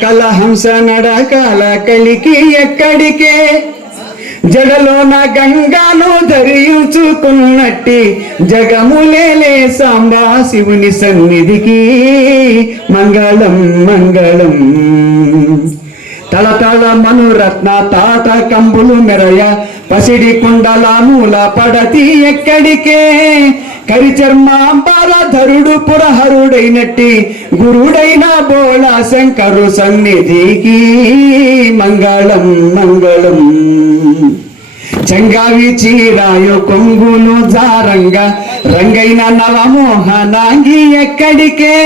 కలహంస నడకాల కలికి ఎక్కడికే? జడలోన గంగాను ధరించుకున్నట్టి జగములేలే సాంబా శివుని సన్నిధికి. మంగళం మంగళం. తళతళ మనురత్న తాత కంబులు మెరయ పసిడి కుండల మూల పడతి ఎక్కడికే? కరిచర్మాంబాలధరుడు పురహరుడైనట్టి గురుడైన బోళ శంకరు సన్నిధికి మంగళం మంగళం. చంగావి చీరాయు కొంగులు జారంగా రంగైన నవమోహనాంగి ఎక్కడికే?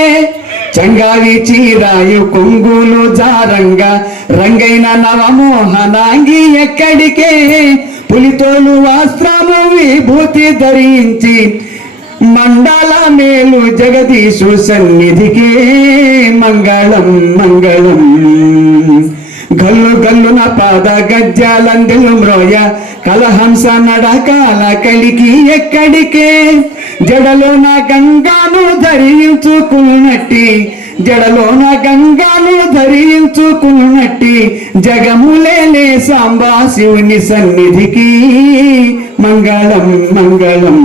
చంగావి చీరాయు కొంగులు జారంగా రంగైన నవమోహనాంగి ఎక్కడికే? పులితోలు వస్త్రము విభూతి ధరించి మండల మేలు జగదీశు సన్నిధికే మంగళం మంగళం. గల్లు గల్లున పాద గజ్జాలందెలు మ్రోయ కలహంస నడకాల కలికి ఎక్కడికే? జడలోన గంగాను ధరించుకున్నట్టి జడలోన గంగాను ధరించుకున్నట్టి జగములేలే సాంబా శివుని సన్నిధికి మంగళం మంగళం.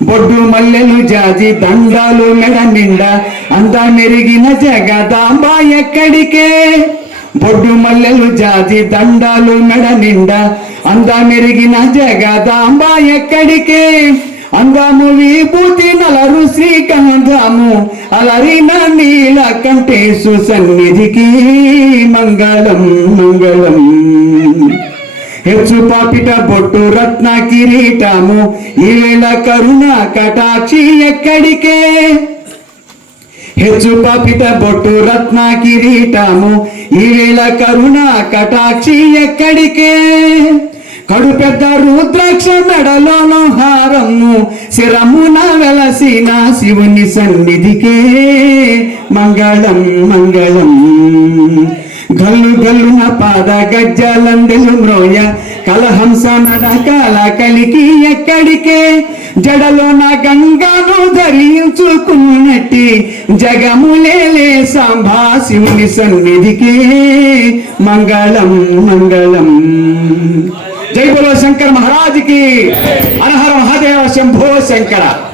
బొడ్డు మల్లెలు జాజి దండాలు మెడ నిండా అంతా మెరిగిన జగదాంబ ఎక్కడికే? బొడ్డు మల్లెలు జాజి దండాలు మెడ నిండా అంతా మెరిగిన జగదాంబ ఎక్కడికే? అందాము విభూతి నలరు శ్రీకాంతాము అలరిన నీల కంటే సుసన్నిధికి మంగళం మంగళం. హెచ్చు పాపిట బొట్టు రత్న కిరీటము ఈవేళ కరుణ కటాక్షి ఎక్కడికే? హెచ్చు పాపిట బొట్టు రత్న కిరీటము ఈవేళ కరుణ కటాక్షి ఎక్కడికే? కడు పెద్ద రుద్రాక్ష మెడలోను హారము శిరమున వెలసిన శివుని సన్నిధికే. మంగళం మంగళం. గల్లు గల్లున పాద గజ్జలందెలు మ్రోయ. కలహంస నడకాల కలికి ఎక్కడికే? జడలో నా గంగాను ధరించుకున్నట్టి. జగములేలే సాంబా శివుని సన్నిధికి. మంగళం మంగళం. జై బోలో శంకర్ మహారాజుకి. అనహర మహాదేవ శంభో శంకర.